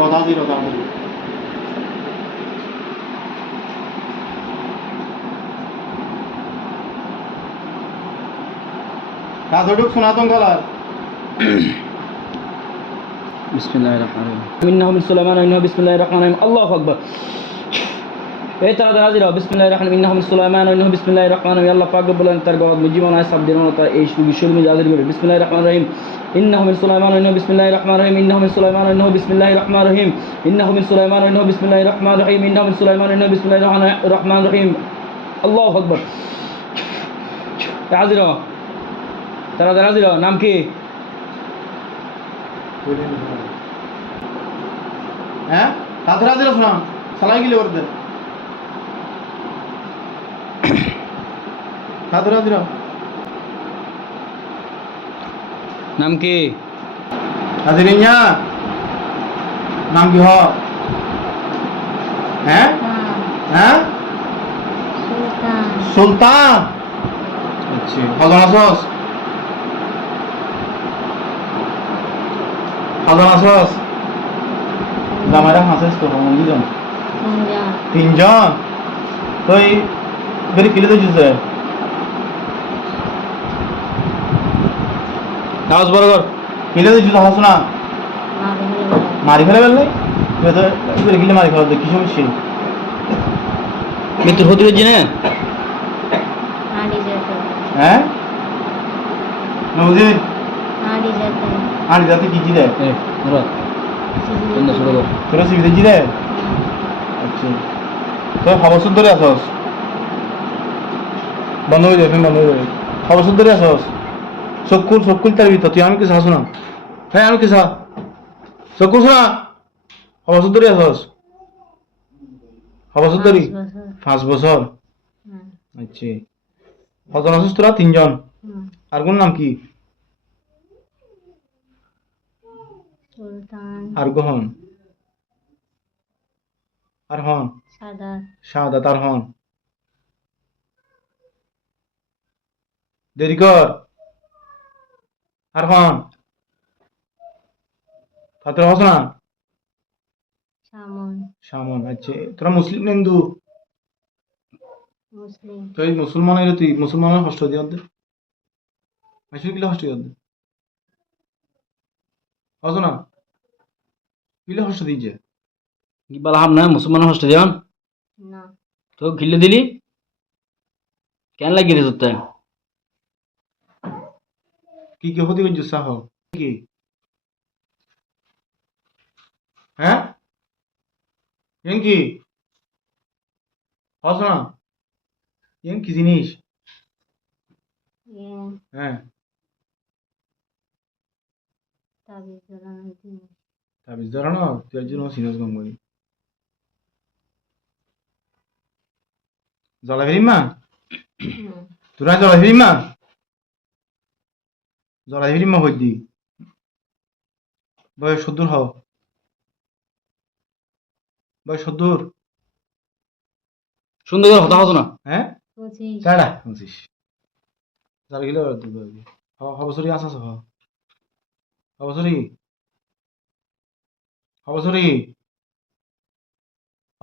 পদাদির তাড়াতাড়ি রাধুক সনাতন কলার বিসমিল্লাহির রহমানির রহিম। মিন্নাহুম সুলাইমান ইন্নাহু বিসমিল্লাহির রহমানির রহিম। আল্লাহু আকবার। এই তারা হাজির হও বিসমিল্লাহির রহমানির রহিম ইন্নাহু মিন সুলাইমান ওয়া ইন্নাহু বিসমিল্লাহির রহমানির রহিম আল্লাহ পাক বলেন তার গদ জীবন আয় সব দিন তার এই বিষয়ের মধ্যে হাজির করে বিসমিল্লাহির রহমানির রহিম ইন্নাহু মিন সুলাইমান ওয়া ইন্নাহু বিসমিল্লাহির রহমানির রহিম ইন্নাহু মিন সুলাইমান ওয়া ইন্নাহু বিসমিল্লাহির রহমানির রহিম ইন্নাহু মিন সুলাইমান ওয়া ইন্নাহু বিসমিল্লাহির রহমানির রহিম ইন্নাহু মিন সুলাইমান ওয়া ইন্নাহু বিসমিল্লাহির রহমানির রহিম আল্লাহু আকবার হাজির হও তারা হাজির হও নাম কি হ্যাঁ তাড়াতাড়ি দিল শোনা সালাই গিলে করতে নাম কি? হাজির নাম কি হ? হ্যাঁ? হ্যাঁ? সুলতান। আচ্ছা। হাজার আসস আসস জামাইরা হাসেস তো তিনজন। তুই বেরি কিলে তো জুসে কাগজ বড় কর। কিলে তো জুসে হাসো না? মারি ফেলে ফেললে? তো কিলে মারি ফেলে কি সমস্যা মৃত্যুর ক্ষতি হচ্ছে না? হ্যাঁ? নবজিৎ আনি যাতে কি জিরে তোরা সিবিতে জিরে আচ্ছা। তোর খবর ধরে আসস? বন্ধ হয়ে যাবে বন্ধ হয়ে যাবে খবর ধরে আসস? চকুল চকুল তার ভিতর তুই আমি কিছু হাসো না হ্যাঁ আমি কিছু চকুল শোনা খবর ধরে আসস খবর ধরি পাঁচ বছর আচ্ছা। কজন আসস তোরা তিনজন। আর কোন নাম কি? আর গহন আর হন সাদা আর হন দেরি কর আর হন ফাতর হস না সামন শামন আচ্ছা। তোরা মুসলিম না হিন্দু? মুসলিম। তুই মুসলমান এর তুই মুসলমানের হস্ত দিয়ে দে মাইসুর কিলো হস্ত দিয়ে দে হস না কিলো হস্ত দিয়েছে কি বলা হাম না মুসলমান হস্টে যান না। তো গিলে দিলি? কেন লাগিয়ে দিত তাই কি কি হতে গেছে সাহ কি? হ্যাঁ? এন কি হস না এন কি জিনিস হ্যাঁ। তাবিজ ধরানো তুই একজন সিরিয়াস করি জলা ফিরিমা হুম, তোরা জলা ফিরিমা জলা ফিরিমা হই দি বয়স সদ্দুর হও। বয়স সদ্দুর সুন্দর করে কথা হতো না? হ্যাঁ? কাড়া বুঝিস যার গিলো হবসরি আসাস হ হবসরি হবসরি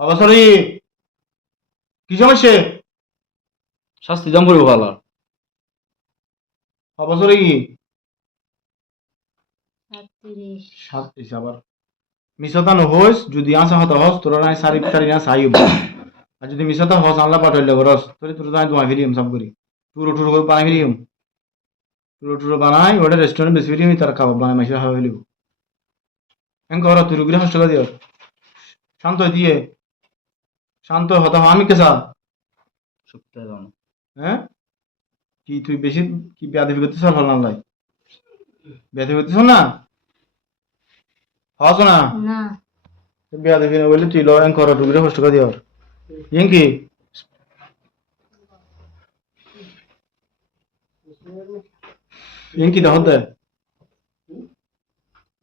হবসরি কি সমস্যা? শাস্তি দাম পড়বে ভালো হবসরি সাত ইস আবার মিশতা নহস যদি আসা হতা হস তোর নাই সারি তারি না সাই আর যদি মিশতা হস আল্লাহ পাঠাইলে বরস তোর তোর তাই তোমায় ফিরিম সব করি। টুরো টুরো করে বানাই ফিরিম। টুরো টুরো বানাই ওটা রেস্টুরেন্ট বেশি ফিরিম তার খাবার বানাই মাসে খাওয়া ফেলিব এন কর তুই রুগীরা হস্টেল দিও শান্ত দিয়ে। শান্ত হতা আমি কেসা সপ্তাহে দাও হ্যাঁ কি তুই বেশি কি করতেছ ভালো না লাই বেয়াদবি করতেছ না? হস না? না। বেয়াদবি না বলে তুই ল এন কর রুগীরা হস্টেল দিও ইন কি? ইন কি দাও দে।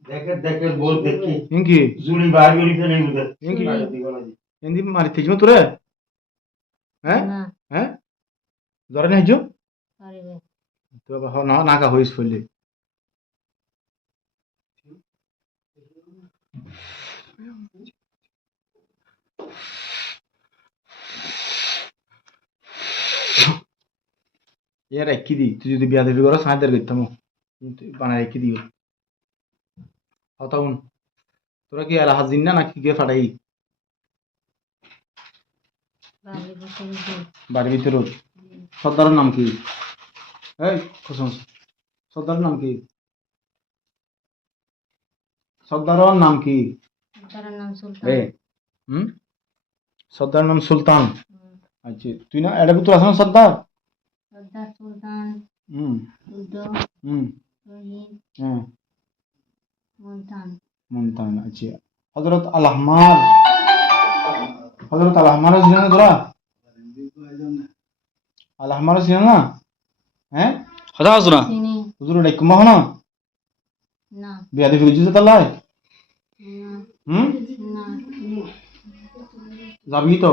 দেখে দেখে বল দেখি। ইন কি? জুলি বাইর করে ফেলে উঠে ইন কি? ইন দি। মারি তেজমু তোরে? হ্যাঁ? হ্যাঁ? জ্বরে না হিজো আবার না নাকা হইস ফেললি ইয়ার একই দি তুই যদি বিয়া দেবি করো সাঁদের করতাম একই দিও হতাউন তোরা কি এলাহাজ দিন না নাকি গিয়ে ফাটাই? বাড়ির ভিতরে সর্দারের নাম কি? এই সর্দারের নাম কি? সর্দারের নাম কি? তার নাম সুলতান। এ হুম? সর্দারের নাম সুলতান। আচ্ছা তুই না এটা পুত্র আছে না সর্দার? সর্দার সুলতান হুম। হুম। হ্যাঁ। মন্তান। মুমতান আচ্ছা। হজরত আল আহমার হজরত আল আহমারও ছিল না তোরা? আল আহমারও ছিল না? হ্যাঁ? কথা আছো না। চিনি হুজুর ডাইকুম হন না? বিয়া দেখি বুঝছিস তাল্লাই হুম? না। যাবি তো?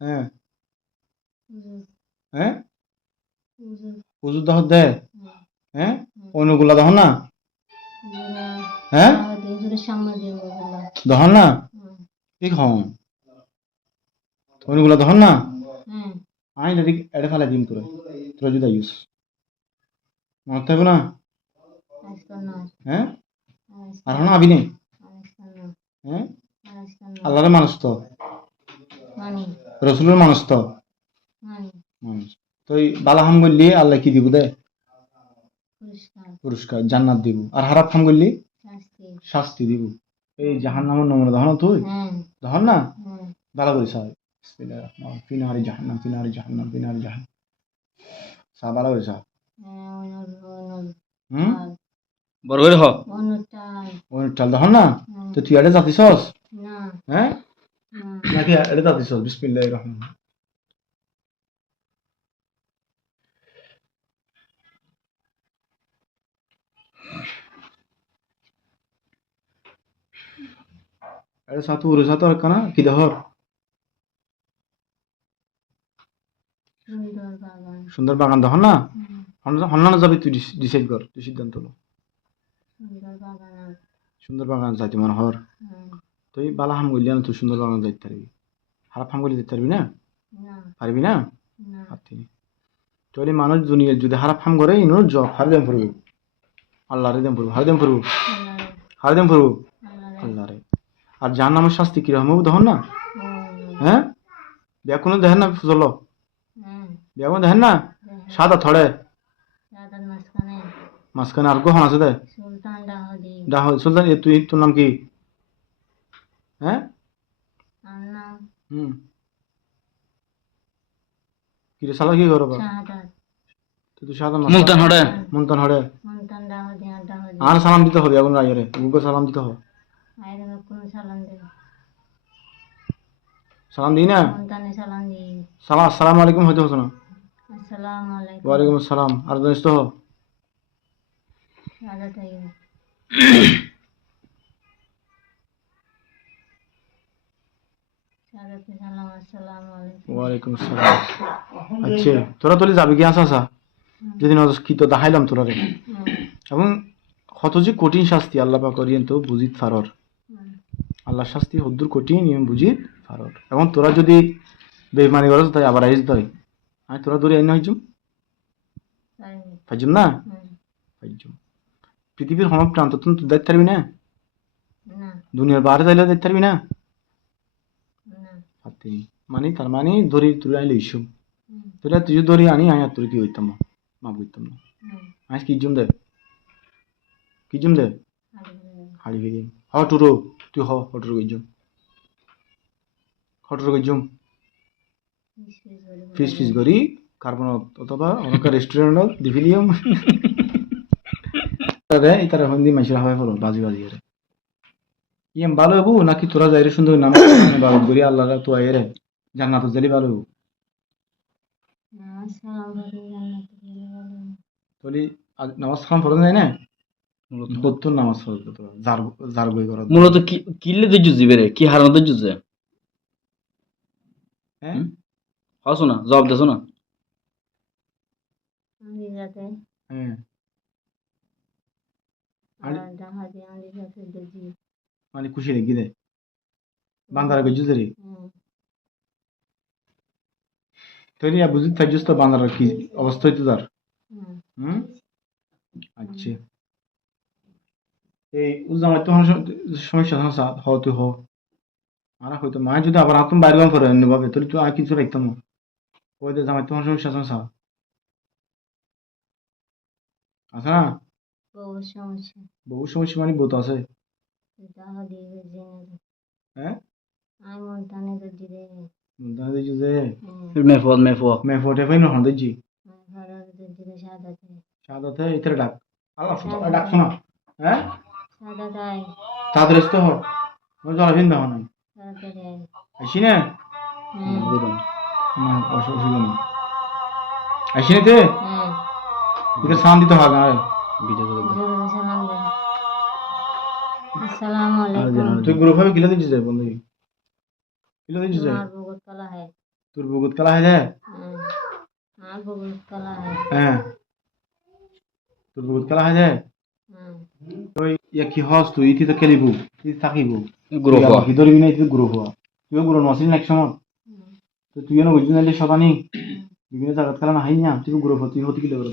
হ্যাঁ। হ্যাঁ? দে। হ্যাঁ? হ্যাঁ অন্যগুলা না? হ্যাঁ? দহর না। কি খাও অন্যগুলা দহর না? হ্যাঁ আইন এদিক এড়ে ফেলে দিম তোরা। তোরা যদি ইউস মনে থাকবে না? হ্যাঁ? আর হনা আবি নেই? হ্যাঁ? আল্লাহর মানুষ তো। রসুলের মানুষ তো? তো বালা হাম করলি আল্লাহ কি দিব দে? পুরস্কার। পুরস্কার জান্নাত দিব। আর হারাপ হাম করলি শাস্তি। শাস্তি দিব। এই জাহান নামের নমুনা তুই? হ্যাঁ না? ভালো করিস ফিনারি জাহান্নাম ফিনারি জাহান্নাম ফিনারি জাহান্নাম। সা ভালো হুম? বড় করে হ। অনুটাই ওই না? তো তুই যাতিছস? না। হ্যাঁ? নাকি এড়ে যাতিছস বিসমিল্লাহ রহমান উরে সাতু আর কানা কি দহর সুন্দর বাগান সুন্দর বাগান দহন না হন্না যাবি তুই ডিসাইড কর তুই সিদ্ধান্ত লো। সুন্দর বাগান সুন্দর বাগান যাইতে মনে হর তুই বালা হাম গলিয়া না তুই সুন্দর বাগান যাইতে পারবি। খারাপ হাম গলি যেতে পারবি না? পারবি না? পারতি। মানুষ দুনিয়ার যদি হারাপ হাম করে ইনোর জব হারে দেম পড়ব। আল্লাহ রে দেম পড়ব হারে দেম পড়ব। হারে দেম পড়ব। আল্লাহ রে আর যার নামের শাস্তি কীরকম হবে তখন না? হ্যাঁ? বিয়া কোনো দেখেন না চলো হুম, বিয়া কোনো দেখেন না? সাদা থড়ে? মাঝখানে। আর কখন আছে দে। সুলতান এ তুই তোর নাম কি? হ্যাঁ? হুম। কিরে সালা কি করো শাহাদাত তুই তো সাদা মুলতান হড়ে মুলতান হড়ে আর সালাম দিতে হবে এখন রাইরে গুগল সালাম দিতে হবে। আইরে কোনো সালাম দেবে সালাম দিই না? সালাম দিই। সালাম আসসালামু আলাইকুম হইতে হতো না। আসসালামু আলাইকুম। ওয়ালাইকুম আসসালাম। আর জানিস তো ওয়ালাইকুম আসসালাম। আচ্ছা তোরা তোলে যাবি কি? আসা আসা। যদি না কি তো দেখাইলাম তোরা রে এবং কত যে কঠিন শাস্তি আল্লাহ পাক করিয়েন তো বুঝিত ফারর। আল্লাহ শাস্তি হদ্দুর কঠিন ইয়ে বুঝিত ফারর। এবং তোরা যদি বেমানি করস তাই আবার আইস দই আমি তোরা দূরে আইন। হইছুম পাইছুম না পাইছুম পৃথিবীর হম প্রান্ত তুই দায়িত্ব পারবি না। দুনিয়ার বাইরে যাইলে দায়িত্ব পারবি না? না। পারতি। মানে তার মানে ধরি তুই আইলে ইস্যু। হুম, তোরা তুই ধরি আনি আমি আর তোর কি হইতাম? না মা বুঝতাম না আজ কি জুম দে? কি জুম দে? হাড়ি ফিরিম হ টুরো। তুই হ হটর গই জুম। হটর গই জুম। ফিস ফিস করে করি কার্বন অথবা অনেক রেস্টুরেন্টত দি ফিলিয়াম রে ইতারা হন্দি মাইছিল হাওয়াই পড়ো বাজি বাজি রে ইয়েম ভালো হবু নাকি তোরা যাইরে সুন্দর নাম ভালো করি আল্লাহ তো আইরে জান্নাত জালি ভালো তলি নামাজ খাম পড়ে যায় না? মূলত। নামাজ পড়ে তো জার জার বই করা মূলত কি কিল্লে তো জুজি বেরে কি হারানো তো জুজে? হ্যাঁ? হাসো না জবাব দেছো না হ্যাঁ। মানে খুশি রেখে দেয় বান্দারা গেছু রে। হুম তৈরি বুঝি থাকছিস তো বান্দারা কি অবস্থা হইতো তার হুম আচ্ছা এই উজামাই তো সমস্যা সমস্যা হতে হ আর হয়তো মা যদি আবার হাতুম বাইরে পরে অন্য ভাবে তাহলে তো আর কিছু রাখতাম না ওই যে জামাই তোমার সমস্যা সমস্যা আছে না বহু সমস্যা বহু সমস্যা মানে বহুত আছে হ্যাঁ তো দাদা যে হুম মেফো মেফো মে ফোটে ফাইন হন তো দিলে সাদাতে সাদাতে ইতরে ডাক আল্লাহ সুবহান ডাক শোনা হ্যাঁ সাদা তাই তাদের তো হ মই জলা ভিন দাও আয় আইছি না হুম না অসুবিধা নেই আইছি না তে এটা সান দিতে হবে আরে ভিডিও করে দাও। আসসালামু আলাইকুম তুই গ্রুপ হবে কিলা দিছিস বন্ধু ইলো দিন যায় তোর ভগত কালা হয় হ্যাঁ তোর ভগত কালা হয় যায় কি হস তুই ইতি তো খেলিব ইতি থাকিব গ্রো হওয়া ভিতর বিনা ইতি গ্রো হওয়া তুই গ্রো নছিল এক সময় তো তুই না বুঝিনা লে সবানি বিভিন্ন জায়গা খেলা না হাই না তুই গ্রো হতি হতি কি লাগল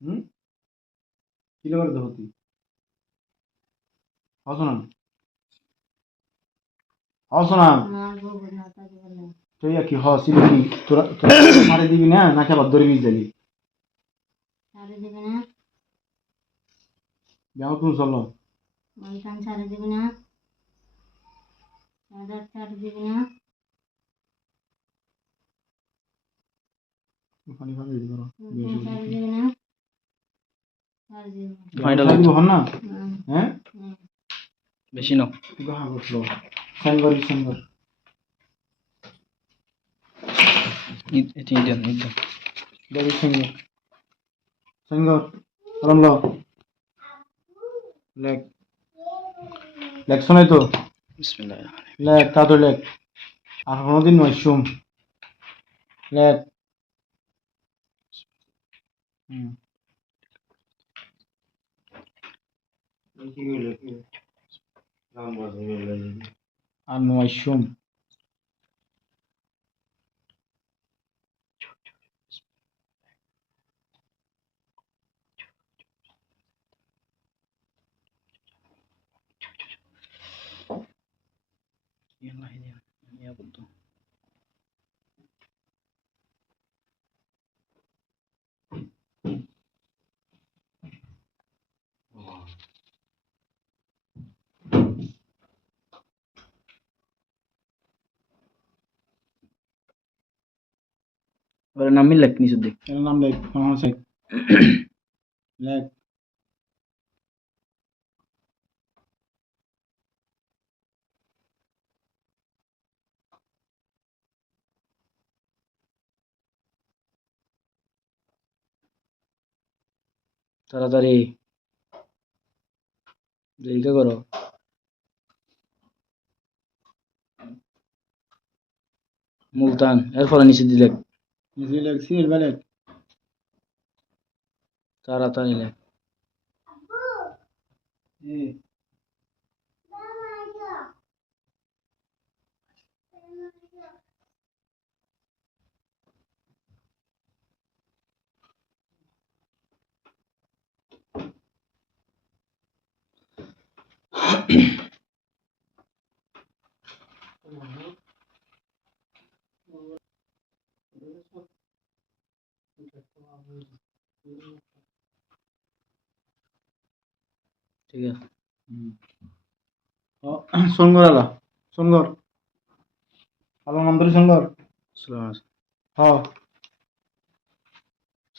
হুম কি লাগল হতি হস না অসনা তুই কি তোরা দিবি না? নাকি আবার যাবি যাও না। বেশি সেন্গর ই- এটা ইন্ডিয়ান ইন্ডিয়ান দেবি সেন্গর সেন্গর আরাম লো লেগ লেগ শোনাই তো? লেগ তাতো লেগ আর কোনোদিন নয় শুম লেগ হুম। কি হলো কি রাম বাস হলো আর নয় শুম ইয়াল্লাহ ইয়া ইয়া বলতো ওর নাম মিল লাগ নিচে দেখ এর নাম লেগ আমার সাইড লেগ তাড়াতাড়ি দেরিটা করো। মুলতান এরপরে নিচে দিলে নিচে লেগ সিল লেগ তাড়াতাড়ি লেখ এই ঠিক আছে। সঙ্গর আলা সঙ্গর আলা নাম ধরে সঙ্গর সালাম আছে হ।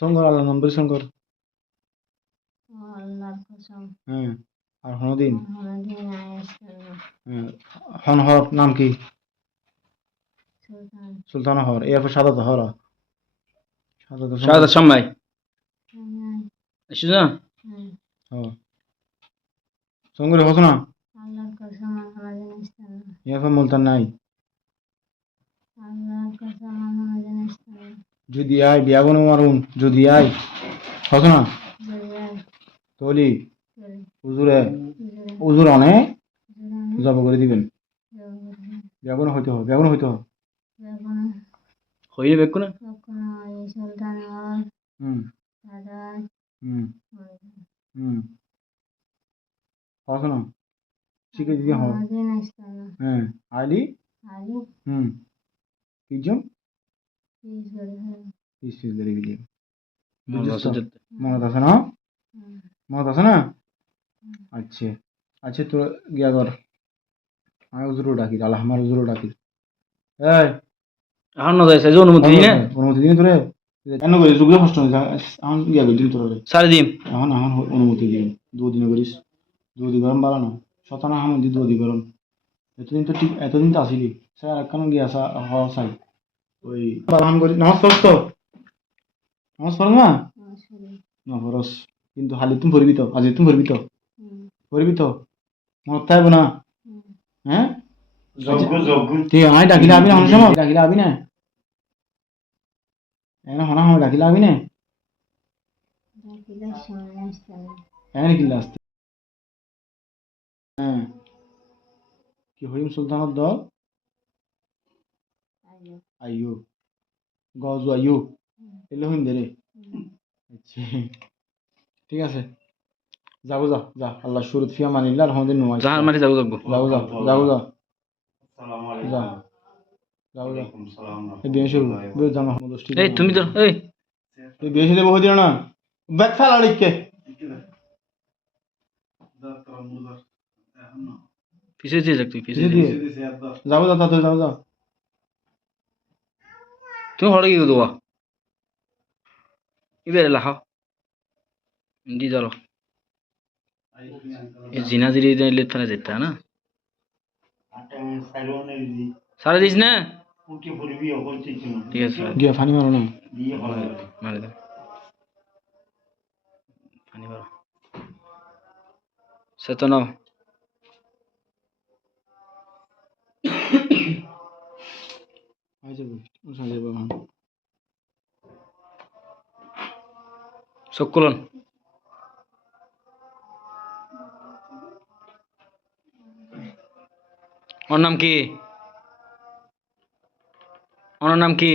সঙ্গর আলা নাম ধরে সঙ্গর আল্লাহর কসম। হ্যাঁ আর হনদিন হন হর নাম কি? সুলতান। হর এরপর সাদাত হর। সাদাত শাহাদাত সাম্মাই। হ্যাঁ হ্যাঁ হ্যাঁ সঙ্গে হতো না। আল্লাহর কসম না। মুলতান নাই। আল্লাহর কসম না। যদি আয় বিয়াগুন মারুন। যদি আয় হতো না? যদি আয়। তলি হুজুরে উজুর অনে হুজুরে জব করে দিবেন। জগৎ হইতে হবে বিয়াগুন হইতে হবে। হইলে না। হুম। হুম। হুম। হতো না শিখে দিতে হবে। হ্যাঁ আইলি হুম। কিজন আছে না? মনত আছে না? আচ্ছা। আচ্ছা গিয়া কর আমি উজুরও ডাকি আল্লাহ আমার উজুরও ডাকি। এই। এখন না যাইছে অনুমতি অনুমতি দিন তোরে? কেন করিস? রুগী কষ্ট হয়েছে। এখন গিয়া এখন অনুমতি দিন দুদিন করিস। দুদি গরম বাড়া না শতানা হাম দি দুদি এতদিন তো ঠিক এতদিন তো আসিলি স্যার একখান গিয়া আসা হওয়া চাই। ওই বারহান করি নামাজ পড়স তো? নামাজ পড় না? না পড়স। কিন্তু হালি তুমি পড়বি তো? আজ তুমি পড়বি তো? পড়বি তো? মনত থাকব না? হ্যাঁ? তুই আমায় ডাকিলে আবি না হন সময় ডাকিলে আবি না? এনে হনা সময় ডাকিলে আবি না? ডাকিলে সময় আসতাম না এনে কিল্লা আসতে হ্যাঁ। কি হরিম সুলতানের দল? আইয়ো গজু আইয়ো এলে হইন দে রে আচ্ছা। ঠিক আছে। যাব যা যা। আল্লাহ সুরত ফিয়া মানিল্লা যাব যাব। যাব যা যাব যা। আসসালামু যাব যা। সালাম বিয়ে শুরু। বিয়ে জামা দোষটি এই তুমি তো এই। তুই বিয়ে শুরু বহু দিন না। ব্যাগ ফেলা লিখকে। পিছিয়ে দিয়ে যাক তুই পিছিয়ে দিয়ে। যাব যা তাতে যাব। যা তুমি হরে কি দেওয়া এবারে লাখাও দি জিনা জিরি দিলে ফেলে যেতে না? সারা দিস না? ঠিক আছে। গিয়া ফানি মারো না। মারে দাও পানি মারো। সে তো নাও। খুলন ওর নাম কি ওনার নাম কি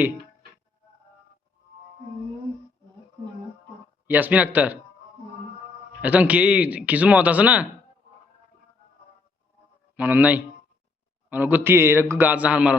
ইয়াসমিন আক্তার এখন কি কিছু মত আছে না মনত নাই অনেক গতি এরকম গাছ জাহার মার